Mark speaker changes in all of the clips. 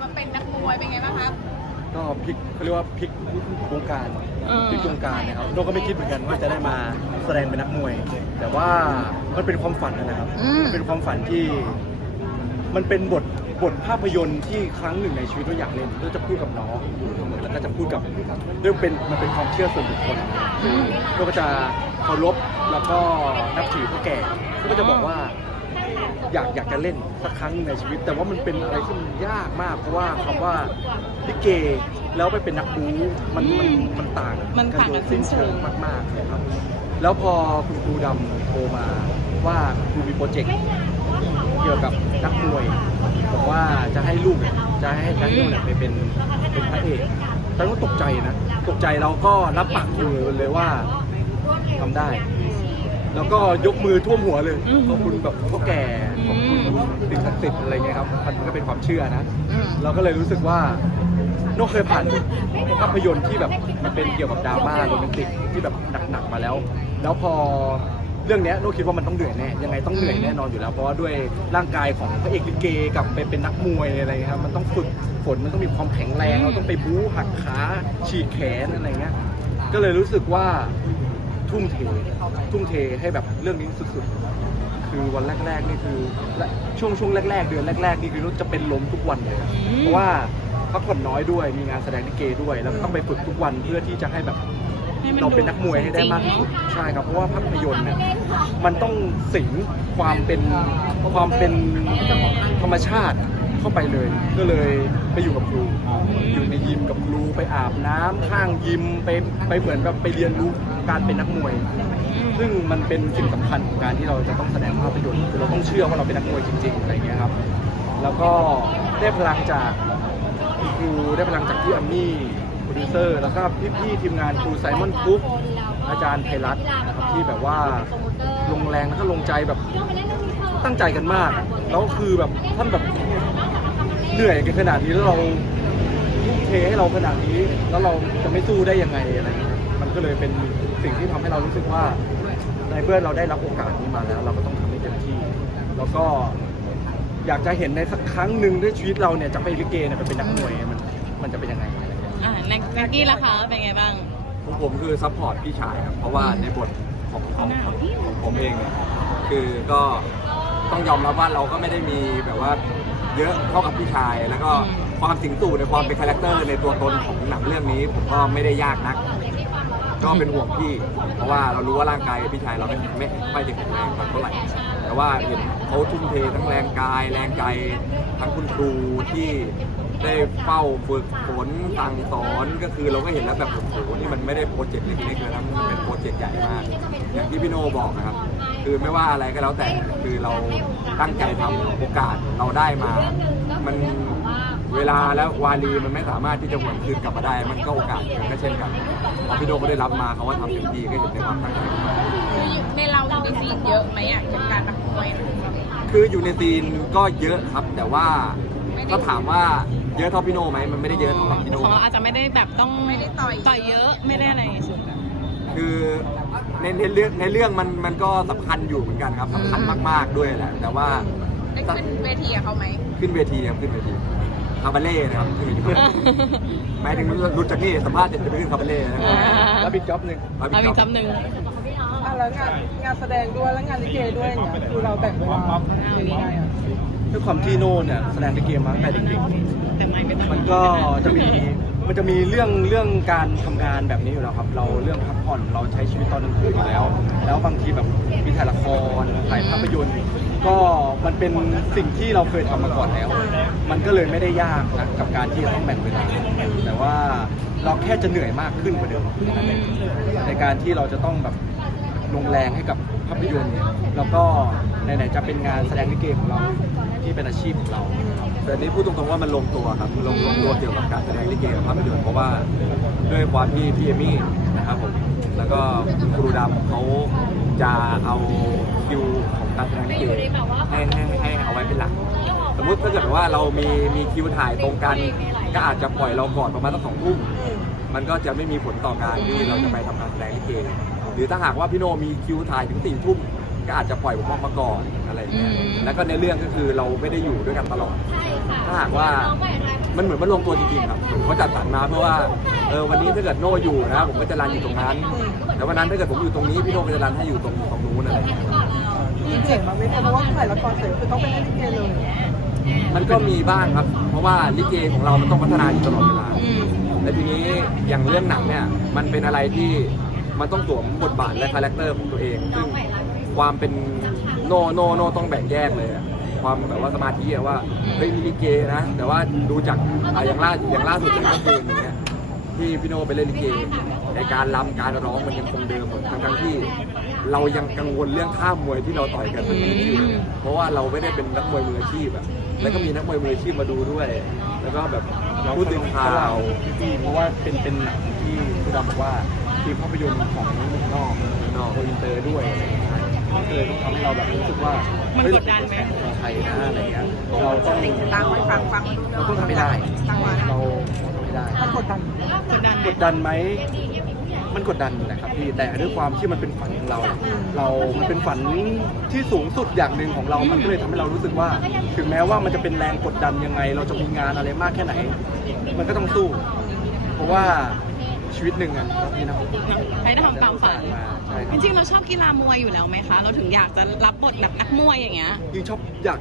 Speaker 1: มาเป็นนักมวยเป็นไงบ้างครับ
Speaker 2: ก็พลิกเขาเรียกว่าพลิกวงการ
Speaker 3: เออ
Speaker 2: พลิกวงการนะครับโนก็ไม่คิดเหมือนกันว่าจะได้มาแสดงเป็นนักมวย แต่ว่ามันเป็นความฝันนะครับ
Speaker 3: อืม
Speaker 2: มันเป็นความฝันที่ มันเป็นบทบทภาพยนตร์ที่ครั้งหนึ่งในชีวิตเราอยากเล่นก็จะพูดกับน้องอยู่เสมอแล้วก็จะพูดกับเรื่องเป็นมันเป็นความเชื่อส่วนบุคคลเราก็จะเคารพแล้วก็นับถือผู้แก่ก็จะบอกว่า อยากอยากจะเล่นสักครั้งหนึ่งในชีวิต แต่ว่ามันเป็นอะไรที่มันยากมาก เพราะว่าคำว่าลิเกแล้วไปเป็นนักบู๊มันมันมันต่าง
Speaker 3: มันต่าง
Speaker 2: โด
Speaker 3: กั
Speaker 2: ย
Speaker 3: น
Speaker 2: สิ้นเชิงมากๆเลยครับ แล้วพอคุณครูดำโทรมาว่าครูมีโปรเจกต์เกี่ยวกับนักมวยบอกว่าจะให้ลูกเนี่ยจะให้นักมวยเนี่ยไปเป็นเป็นพระเอกตอนนั้นก็ตกใจนะ ตกใจเราก็รับปากอยู่เลยว่าทำได้ แล้วก็ยกมือท่วมหัวเลย
Speaker 3: อืม
Speaker 2: ขอบคุณแบบพ่อแก่ขอบคุณ
Speaker 3: อืม
Speaker 2: สิ่งศักดิ์สิทธิ์อะไรเงี้ยครับมันก็เป็นความเชื่อนะ
Speaker 3: อืม
Speaker 2: เราก็เลยรู้สึกว่าโนกเคยผ่านภาพยนตร์ที่แบบมันเป็นเกี่ยวกับดราม่าโรแมนติกที่แบบหนักๆมาแล้ว แล้วพอเรื่องเนี้ยโนกคิดว่ามันต้องเหนื่อยแน่ยังไงต้องเหนื่อยแน่นอนอยู่แล้วเพราะว่าด้วยร่างกายของพระเอกลิเกกับไปเป็นนักมวยอะไรเงี้ยครับมันต้องฝึกฝนมันต้องมีความแข็งแรงเราต้องไปบู๊หักขาฉีกแขนอะไรเงี้ยก็เลยรู้สึกว่า ทุ่มเททุ่มเทให้แบบเรื่องนี้สุดๆ คือวันแรกๆนี่คือและช่วงช่วงแรก ๆ เดือนแรกๆนี่คือนุชจะเป็นลมทุกวันเลยอะ
Speaker 3: อืม
Speaker 2: เพราะว่าพักผ่อนน้อยด้วยมีงานแสดงลิเกด้วย แล้วก็ต้องไปฝึกทุกวันเพื่อที่จะให้แบบ
Speaker 3: ให้มั
Speaker 2: เราเป็นนักมวยให้ได้มากที่สุดใช่ครับเพราะว่าภาพยนตร์เนี่ยมันต้องสิงความเป็นความเป็นธรรมชาติ เข้าไปเลย ก็เลยไปอยู่กับครู อยู่ในยิมกับครูไปอาบน้ำข้างยิมไปไปเหมือนแบบไปเรียนรู้การเป็นนักมวย ซึ่งมันเป็นสิ่งสำคัญของการที่เราจะต้องแสดงภาพยนตร์คือเราต้องเชื่อว่าเราเป็นนักมวยจริงๆอะไรอย่างเงี้ยครับ แล้วก็ได้พลังจากครูได้พลังจากพี่อัมมี่โปรดิวเซอร์แล้วก็พี่ๆทีมงานครูไซมอนกุ๊กอาจารย์ไพรัตน์นะครับที่แบบว่าลงแรงแล้วก็ลงใจแบบตั้งใจกันมาก แล้วคือแบบท่านแบบ เหนื่อยกันขนาดนี้แล้วเราทุ่มเทให้เราขนาดนี้ แล้วเราจะไม่สู้ได้ยังไงอะไรอย่างเงี้ยครับมันก็เลยเป็นสิ่งที่ทำให้เรารู้สึกว่าในเมื่อเราได้รับโอกาสนี้มาแล้ว เราก็ต้องทำให้เต็มที่ แล้วก็อยากจะเห็นในสักครั้งหนึ่งด้วยชีวิตเราเนี่ยจะไปลิเกเนี่ยไปเป็นนักมวยมันมันจะเป็นยังไงอะไรเงี้ย
Speaker 3: อ่าแรงแรงกี้ล่ะคะเป็นไงบ้าง
Speaker 4: ของผมคือซัพพอร์ตพี่ชายครับเพราะว่าในบทของของของของผมเองเนี่ยคือก็ต้องยอมรับว่าเราก็ไม่ได้มีแบบว่า เยอะเท่ากับพี่ชาย แล้วก็
Speaker 3: อืม
Speaker 4: ความสิงสู่ในความเป็นคาแรคเตอร์ในตัวตนของหนังเรื่องนี้ ผมก็ไม่ได้ยากนัก ก็เป็นห่วงพี่ เพราะว่าเรารู้ว่าร่างกายพี่ชายเราไม่ไม่ไม่ได้แข็งแรงสักเท่าไหร่แต่ว่าเห็นเขาทุ่มเททั้งแรงกาย แรงใจทั้งคุณครูที่ได้เฝ้าฝึกฝนสั่งสอนก็คือเราก็เห็นแล้วแบบโอ้โหนี่มันไม่ได้โปรเจกต์เล็กๆเลยนะมันเป็นโปรเจกต์ใหญ่มาก อย่างที่พี่โน่บอกนะครับ คือไม่ว่าอะไรก็แล้วแต่คือเราตั้งใจทำโอกาสเราได้มา มันเวลาแล้ววารีมันไม่สามารถที่จะหวนคืนกลับมาได้ มันก็โอกาสมันก็เช่นกันพอพี่โน่เขาได้รับมาเขาว่าทำเต็มที่ก็เห็นในความตั้งใจของเขา
Speaker 1: คือในเรามีซีนเยอะไหมอะเกี่ยวกับการนักมวย
Speaker 4: คืออยู่ในซีนก็เยอะครับ แต่ว่าถ้าถามว่าเยอะเท่าพี่โน่ไหมมันไม่ได้เยอะเท่ากับพี่โน่
Speaker 3: ของเราอาจจะไม่ได้แบบต้อง
Speaker 1: ไม่ได้ต่อย
Speaker 3: ต่อยเยอะไม่ได้อะไร
Speaker 4: คือในในเรื่องในเรื่องมันมันก็สำคัญอยู่เหมือนกันครับสำคัญมาก ๆด้วยแหละ แต่ว่า
Speaker 1: ได้ขึ้นเวทีกับเขาไหม
Speaker 4: ขึ้นเวทีครับขึ้นเวทีคาบาเล่นะครับขึ้นเวทีหมายถึงรู้จักนี่สัมภาษณ์เด็ดจะไปขึ้นคาบาเล่นะครับ
Speaker 3: อ่า
Speaker 2: แล้วบิ๊กจ็อบหนึ่ง
Speaker 4: แล้ว
Speaker 3: เอา
Speaker 4: พี่
Speaker 3: อีก
Speaker 4: จ๊อบ
Speaker 3: จำหนึ่ง
Speaker 5: อะแล้วงานงานแสดงด้วยแล้วงานลิเกด้วยเนี่ยคือเราแบ่งเวลายังไงอะ
Speaker 2: ด้วยความที่โน่เนี่ยแสดงลิเกมาตั้งแต่เด็กๆมันก็จะมี มันจะมีเรื่องเรื่องการทำงานแบบนี้อยู่แล้วครับ เราเรื่องพักผ่อนเราใช้ชีวิตตอนกลางคืนอยู่แล้ว แล้วบางทีแบบมีถ่ายละครถ่ายภาพยนตร์ ก็มันเป็นสิ่งที่เราเคยทำมาก่อนแล้ว มันก็เลยไม่ได้ยากนะกับการที่จะต้องแบ่งเวลา แต่ว่าเราแค่จะเหนื่อยมากขึ้นกว่าเดิมนั่นในการที่เราจะต้องแบบลงแรงให้กับภาพยนตร์ แล้วก็ไหนๆจะเป็นงานแสดงลิเกของเราที่เป็นอาชีพของเรา
Speaker 4: แต่นี้พูดตรงๆว่ามันลงตัวครับลงลงตัวเกี่ยวกับการแสดงลิเกกับภาพยนตร์เพราะว่าด้วยความที่พี่เอมี่นะครับผมแล้วก็ครูดำเขาจะเอาคิวของการแสดงลิเกให้ให้ให้เอาไว้เป็นหลัก สมมติถ้าเกิดว่าเรามีมีคิวถ่ายตรงกัน ก็อาจจะปล่อยเราก่อนประมาณสักสองทุ่มมันก็จะไม่มีผลต่อการที่เราจะไปทำงานแสดงลิเกหรือถ้าหากว่าพี่โนมีคิวถ่ายถึงสี่ทุ่ม ก็อาจจะปล่อยผมออกมาก่อนอะไรอย่างเงี้ย
Speaker 3: อืม
Speaker 4: แล้วก็ในเรื่องก็คือเราไม่ได้อยู่ด้วยกันตลอด ถ้าหากว่ามันเหมือนมันลงตัวจริงๆครับเหมือนเขาจัดสรรมาเพื่อว่า เออวันนี้ถ้าเกิดโน่อยู่นะ ผมก็จะรันอยู่ตรงนั้น แต่วันนั้นถ้าเกิดผมอยู่ตรงนี้พี่โน่ก็จะรันให้อยู่ตรงตรงนู้นอะไรอย่างเงี้ย
Speaker 5: มีเจ๋งมากไหมคะเพราะว่าถ่ายละครเสร็จคือต้องไปเล่นลิเกเลย
Speaker 4: มันก็มีบ้างครับ เพราะว่าลิเกของเรามันต้องพัฒนาอยู่ตลอดเวลา
Speaker 3: อืม
Speaker 4: และทีนี้อย่างเรื่องหนังเนี่ยมันเป็นอะไรที่มันต้องสวมบทบาทและคาแรคเตอร์ของตัวเอง ซึ่ง ความเป็นโนโนโนต้องแบ่งแยกเลยอะความแบบว่าสมาธิอะว่าเฮ้ยมีลิเกนะ แต่ว่าดูจากอะอย่างล่าอย่างล่าสุดอย่างเมื่อคืนอย่างเงี้ยที่พี่โนไปเล่นลิเกในการรำการร้องมันยังคงเดิมหมดทั้งทั้งๆที่ เรายังกังวลเรื่องข้ามมวยที่เราต่อยกันมันยังอยู่เพราะว่าเราไม่ได้เป็นนักมวยมืออาชีพอะแล้วก็มีนักมวยมืออาชีพมาดูด้วย แล้วก็แบบพูดถึงข่าว
Speaker 2: พี่เพราะว่าเป็นเป็นหนังที่คุณดำบอกว่าทีมภาพยนตร์ของเมืองนอก
Speaker 4: นอก
Speaker 2: โกอินเตอร์ด้วยอะไรอย่างเงี้ย เลยทำให้เราแบบรู้สึกว่า
Speaker 3: มันกดดันไหม
Speaker 2: เราเป็นคนไทยนะอะไรเงี้ยเราต้อง
Speaker 1: ตามไว้ฟังฟัง
Speaker 2: เราต้องทำให้ได้
Speaker 1: ฟังไว้
Speaker 2: เราทำให้ได้
Speaker 5: มันกดดัน
Speaker 3: กดดัน
Speaker 2: กดดันไหมมันกดดันแหละครับพี่แต่ด้วยความที่มันเป็นฝันของเรา เรา มันเป็นฝันที่สูงสุดอย่างหนึ่งของเรา มันก็เลยทำให้เรารู้สึกว่า ถึงแม้ว่ามันจะเป็นแรงกดดันยังไง เราจะมีงานอะไรมากแค่ไหน มันก็ต้องสู้ เพราะว่า ชีวิตหนึ่งอะครับพี่นะ
Speaker 3: ให้ได้ทำตามฝัน
Speaker 2: มาใช่ค
Speaker 3: จ
Speaker 2: รับ
Speaker 3: ริงๆ เราชอบกีฬามวยอยู่แล้วไหมคะ เราถึงอยากจะรับบทแบบนักมวยอย่างเงี้ย
Speaker 2: ยิ่งชอบอยาก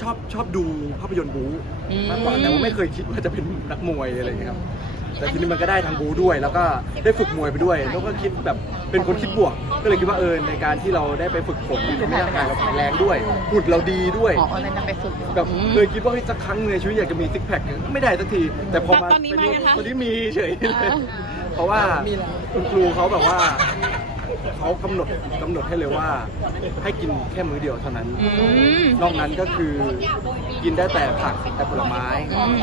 Speaker 2: ชอบชอบดูภาพยนตร์บู๊
Speaker 3: อืม
Speaker 2: มากกว่าแต่ว่าไม่เคยคิดว่าจะเป็นนักมวยอะไรอย่างเงี้ยครับแต่ทีนี้มันก็ได้ทั้งบูด้วย แล้วก็ได้ฝึกมวยไปด้วย แล้วก็คิดแบบเป็นคนคิดบวก ก็เลยคิดว่าเออในการที่เราได้ไปฝึกฝนทำให้ร่างกายเราแข็งแรงด้วยหุ่นเราดีด้วย
Speaker 1: อ๋ออะไรจะไปฝึก
Speaker 2: แบบเคยคิดว่าเฮ้ยสักครั้งในชีวิตอยากจะมีซิกแพคไม่ได้สักที แต่พอมา
Speaker 3: ตอนนี้มีนะคะ
Speaker 2: ตอนนี้มีเฉยเลย
Speaker 3: อ่า
Speaker 2: เพราะว่าคุณครูเขาแบบว่าเขากำหนดกำหนดให้เลยว่า ให้กินแค่มื้อเดียวเท่านั้น
Speaker 3: อืม
Speaker 2: นอกนั้นก็คือกินได้แต่ผักแต่ผลไม้
Speaker 3: อืม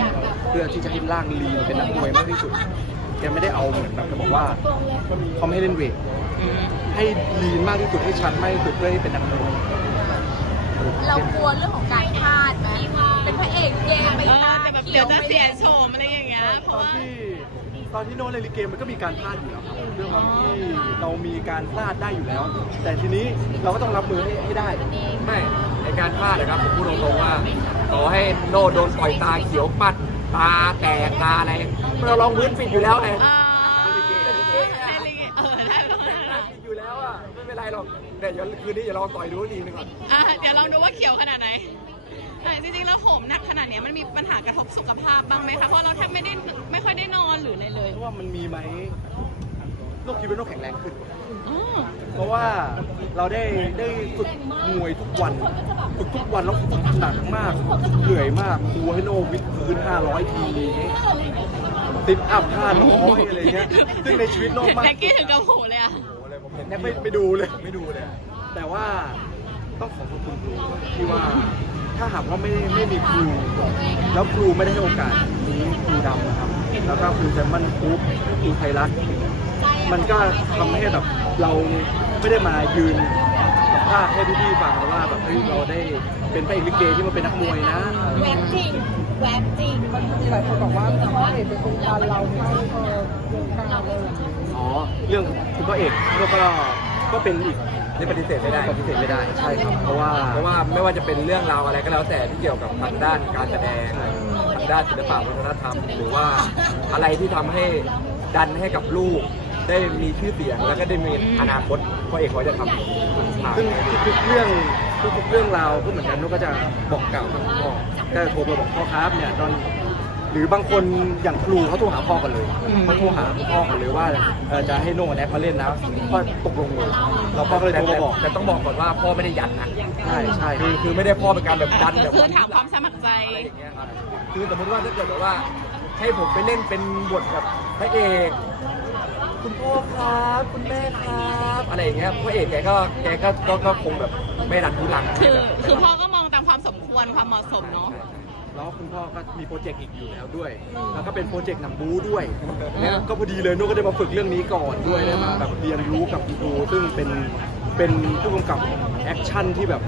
Speaker 2: เพื่อที่จะให้ร่างลีนเป็นนักมวยมากที่สุดแกไม่ได้เอาเหมือนแบบจะบอกว่าเขาไม่ให้เล่นเวท
Speaker 3: อืม
Speaker 2: ให้ลีนมากที่สุดให้ชัดมากที่สุดเพื่อให้เป็นนักมวย
Speaker 1: เรากลัวเรื่องของการพลาดไหมเป็นพระเอกเกมไป
Speaker 3: เออ
Speaker 1: ตา
Speaker 3: แต่แบบ
Speaker 1: เขี
Speaker 3: เดี๋
Speaker 1: ย
Speaker 3: ยววจะ
Speaker 1: ไม่
Speaker 3: เสีย
Speaker 1: ได้
Speaker 3: โฉมอะไรอย่างเงี้ยเพ
Speaker 2: ต
Speaker 3: ราะ
Speaker 2: อน
Speaker 3: ว่า
Speaker 2: ที่ ตอนที่โน้ตเล่นลิเกมันก็มีการพลาดอยู่แล้วครับเรื่องความที่เรามีการพลาดได้อยู่แล้ว แต่ทีนี้เราก็ต้องรับมือให้ให้ได้
Speaker 4: ไม่ในการพลาดนะครับผมพูดตรงๆว่าต่อให้โน่โดนต่อยตาเขียวปัดตาแตกตาอะไรเราลองพื้นปิดอยู่แล้วไง
Speaker 3: อ่า
Speaker 4: เล่นลิเก
Speaker 3: เล่นลิเกเออได้แล้วได้แล้ว
Speaker 4: ปิดอยู่แล้วอะไม่เป็นไรหรอกแต่เดี๋ยวคืนนี้อย่าลองต่อยดูทีนึงก่อน
Speaker 3: อะเดี๋ยวลองดูว่าเขียวขนาดไหนแต่จริงๆแล้วผมหนักขนาดเนี้ยมันมีปัญหากระทบสุขภาพบ้างไหมคะเพราะเราแทบไม่ได้ไม่
Speaker 2: มันมีไหมโรคคิดว่าโรคแข็งแรงขึ้น
Speaker 3: อ๋อ
Speaker 2: เพราะว่าเราได้ได้ฝึกมวยทุกวัน ฝึกทุกวันแล้วฝึกหนักมากเหนื่อยมากครูให้โนวิดพื้น 500 ทีติดอัพ500อะไรเงี้ยซึ่งในชีวิตโนมาก
Speaker 3: แน็กกี้ถึงกับโหเลยอะ
Speaker 2: แน็กไม่ไปดูเลย ไม่ดูเลย แต่ว่า ต้องขอขอบคุณครูที่ว่าถ้าหากว่าไม่ไม่มีครู แล้วครูไม่ได้ให้โอกาสนี้ครูดำนะครับ แล้วก็ครูแซมมันครูครูไทยรัฐมันก็ทำให้แบบเราไม่ได้มายืนสัมภาษณ์ให้พี่ๆฟังว่าแบบเฮ้ยเราได้เป็นพระเอกลิเกที่มาเป็นนักมวยนะ
Speaker 1: แวบจริงแวบจริง
Speaker 5: มันมีหลายคนบอกว่าพระเอกเป็นคนการเราไม่เออวงการเลย
Speaker 2: อ๋อเรื่องคุณพ่อเอกก็ ก็เป็นอีก
Speaker 4: นี่ปฏิเสธไม่ได้
Speaker 2: ปฏิเสธไม่ได้ ใช่ครับ เพราะว่า
Speaker 4: เพราะว่าไม่ว่าจะเป็นเรื่องราวอะไรก็แล้วแต่ที่เกี่ยวกับทางด้านการแสดงทางด้านศิลปะวัฒนธรรม หรือว่าอะไรที่ทำให้ดันให้กับลูก ได้มีชื่อเสียงแล้วก็ได้มีอนาคตพ่อเอกเขาจะทำทาง
Speaker 2: ซึ่งทุกๆเรื่องทุกๆเรื่องราวก็เหมือนกันนุกก็จะบอกกล่าวทางพ่อก็โทรไปบอกพ่อครับเนี่ยตอน หรือบางคนอย่างครูเขาโทรหาพ่อกันเลย
Speaker 3: อืม
Speaker 2: เขาโทรหาพ่อกันเลยว่าเอ่อจะให้โน่กับแน็กมาเล่นนะก็ตกลงเลยเราพ่อก็เลยโทรมาบอก
Speaker 4: แต่ต้องบอกก่อนว่าพ่อไม่ได้ยันนะ
Speaker 2: ใช่ใช่
Speaker 4: คือคือไม่ได้พ่อเป็นการแบบดันแบบ
Speaker 3: คือถามความสมัครใจ
Speaker 4: อะไรอย่างเงี้ยครับคือสมมติว่าถ้าเกิดแบบว่า ให้ผมไปเล่นเป็นบทแบบพระเอกคุณพ่อครับคุณแม่ครับอะไรอย่างเงี้ยพระเอกแกก็แกก็ก็ก็คงแบบไม่รันทุลัง
Speaker 3: คือคือพ่อก็มองตามความสมควรความเหมาะสมเนาะ
Speaker 2: แล้วคุณพ่อก็มีโปรเจกต์อีกอยู่แล้วด้วย แล้วก็เป็นโปรเจกต์หนังบูด้วย
Speaker 3: อืม
Speaker 2: ก็พอดีเลยนุกก็ได้มาฝึกเรื่องนี้ก่อนด้วยได้มาแบบเรียนรู้กับคุณครูซึ่งเป็นเป็นผู้กำกับแอคชั่นที่แบบ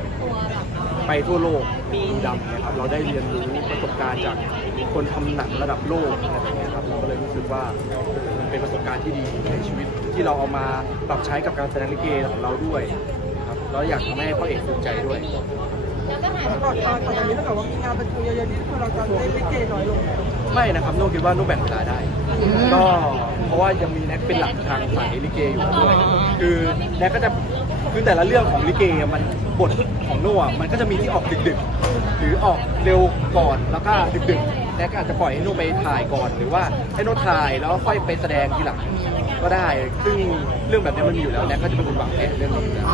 Speaker 2: ไปทั่วโลกมีดำนะครับเราได้เรียนรู้ประสบการณ์จากคนทำหนังระดับโลกอะไรอย่างเงี้ยครับเราก็เลยรู้สึกว่ามันเป็นประสบการณ์ที่ดีในชีวิตที่เราเอามาปรับใช้กับการแสดงลิเกของเราด้วยครับแล้วอยากทำให้พ่อเอกภูมิใจด้วย
Speaker 3: อ
Speaker 5: ก่อนก่อนจากนี้ถ้าเกิดว่ามีงานเป็นคิวเยอะๆนี่คือเราจะเล่นลิเกน้อยลงไหม
Speaker 2: ไม่นะครับโน้คิดว่าโน้แบ่งเวลาได้ ก็เพราะว่ายังมีแน็กเป็นหลักทางสายลิเกอยู่ด้วยคือแน็กก็จะคือแต่ละเรื่องของลิเกอะมันบทของโน่อะมันก็จะมีที่ออกดึกๆ หรือออกเร็วก่อนแล้วก็ดึกๆแน็กก็อาจจะปล่อยให้โน่ไปถ่ายก่อน หรือว่าให้โน่ถ่ายแล้วค่อยไปแสดงทีหลังก็ได้ ซึ่งเรื่องแบบนี้มันมีอยู่แล้วแน็กก็จะเป็นคนวางแผนเรื่องนี้อยู่แล้ว
Speaker 5: ข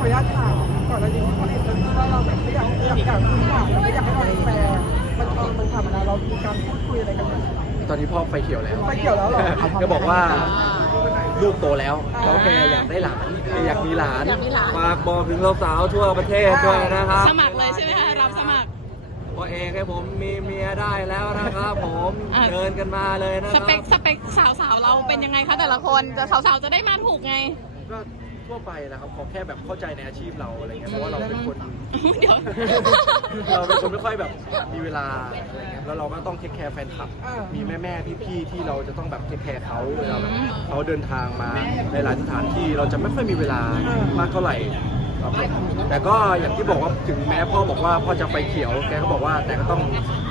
Speaker 5: ออนุญาตถามก่ อนหน้านี้ที่เขาเห็นเป็นว่าเราแบบไม่อยากอยากอยากคุยข่าวแล้วก็อยากให้เราเป็นแฟนมันตอนมันทำอะไรเรามีการพูดคุยอะไรกันไหม
Speaker 2: ตอนนี้พ่อไฟเขียวแล้ว
Speaker 5: ไฟเขียวแล้วเหรอ
Speaker 2: ก็บอกว่าลูกโตแล้วแล้วแกอยากได้หลานแกอยากมีหลาน
Speaker 4: ฝากบอกถึงสาวๆทั่วประเทศด้วยนะครับ
Speaker 3: สมัครเลยใช่ไหมคะรับสมัคร
Speaker 4: ว่าเองให้ผมมีเมียได้แล้วนะครับผมเดินกันมาเลยนะค
Speaker 3: ส
Speaker 4: รับ
Speaker 3: เปคสเปคสาวๆเราเป็นยังไงคะแต่ละคนจะสาวสาวๆจะได้มาถูกไง
Speaker 2: ก็ ทั่วไปนะครับขอแค่แบบเข้าใจในอาชีพเราอะไรเงี้ยเพราะว่าเราเป็นคน
Speaker 3: เดี๋ยว
Speaker 2: เราเป็นคนไม่ค่อยแบบมีเวลาอะไรเงี้ยแล้วเราก็ต้องเทคแคร์แฟนคลับ มีแม่แม่ๆพี่ๆที่เราจะต้องแบบเทคแคร์เขาเวลาแบบเขาเดินทางมาในหลายสถานที่เราจะไม่ค่อยมีเวลามากเท่าไหร่ครับแต่ก็อย่างที่บอกว่าถึงแม้พ่อบอกว่าพ่อจะไฟเขียวแกก็บอกว่าแต่ก็ต้อง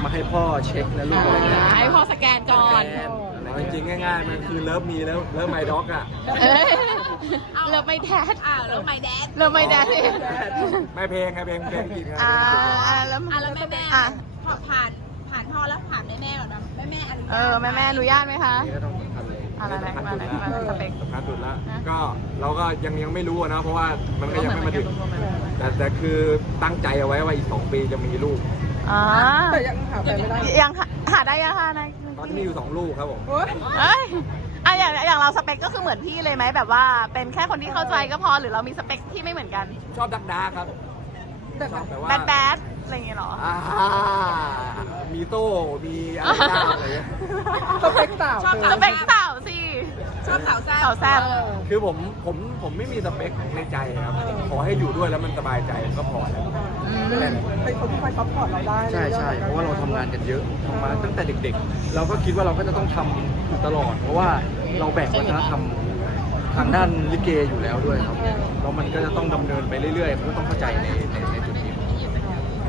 Speaker 2: มาให้พ่อเช็คนะลูกอะไรเงี้ย
Speaker 3: ให้พ่อสแกนก่อน
Speaker 2: แกนอะไร
Speaker 4: เอาจ
Speaker 2: เงี้ย
Speaker 4: ริงๆง่ายๆ มันคือเลิฟมีแล้วเลิฟไมด็อกอะ
Speaker 3: เอ้ยเลิฟไม่แดด
Speaker 1: อ่าแล้วไมแดด
Speaker 3: เลิฟไม่แดดสิ
Speaker 4: ไม่เพลงไงเพลงเพลงผิดไง
Speaker 3: อ่าอ่าแล้ว
Speaker 1: อะแล้วแม่แม่
Speaker 3: อะ
Speaker 1: พอผ่านผ่านพ่อแล้วผ่านแม่แม่ก่อนนะแม่แม่อนุญาต
Speaker 3: เออแม่แม่อนุญาตไหมคะ
Speaker 2: นี่ก็ต้องสำคัญเลย
Speaker 3: อะไรนะ
Speaker 4: สำคัญ
Speaker 3: มา
Speaker 4: สุด
Speaker 3: เลย
Speaker 4: แล้ว
Speaker 3: มาเลยสเปค
Speaker 4: สำคัญสุดแล้ว
Speaker 3: นะ
Speaker 4: ก็เราก็ยังยังไม่รู้อะนะเพราะว่ามันก็ยังไม่มาถึงแต่แต่คือตั้งใจเอาไว้ว่าอีก2ปีจะมีลูก
Speaker 3: อ่า
Speaker 5: แต่ยังหาแฟนไม่ได้
Speaker 3: ยังหาหาได้ยังคะนาย
Speaker 4: ตอนนี้มีอยู่2ลูกครับผม
Speaker 5: โอ๊ย
Speaker 3: เอ้ยอะอย่างอย่างเราสเปคก็คือเหมือนพี่เลยไหมแบบว่าเป็นแค่คนที่เข้าใจก็พอหรือเรามีสเปคที่ไม่เหมือนกัน
Speaker 4: ชอบดักดาร์กครับ
Speaker 5: แต่
Speaker 4: ชอบแบบว่า
Speaker 3: แบดแบดอะไรอย่างเงี้ยเหรอ
Speaker 4: อ่ามีโต้มีอะไรด้ามอะไรเงี้ย
Speaker 5: สเปคสาว
Speaker 1: ชอบ
Speaker 5: เธ
Speaker 1: ส
Speaker 3: สา
Speaker 1: ว
Speaker 3: เปคสาวสิ
Speaker 1: ชอบสาวแซ่บ
Speaker 3: สาวแซ่บ
Speaker 4: คือผมผมผมไม่มีสเปคในใจครับ ขอให้อยู่ด้วยแล้วมันสบายใจก็พอแล้ว
Speaker 3: อืม
Speaker 5: เป็นคนที่คอยซัพพอร์ตเราได้
Speaker 2: ใช่ใช่เพราะว่าเราทำงานกันเยอะทำมาตั้งแต่เด็กๆ เราก็คิดว่าเราก็จะต้องทำอยู่ตลอด เพราะว่าเราแบกวัฒนธรรมทางด้านลิเกอยู่แล้วด้วยครับแล้วมันก็จะต้องดำเนินไปเรื่อยๆเขาก็ต้องเข้าใจในในในจุดนี้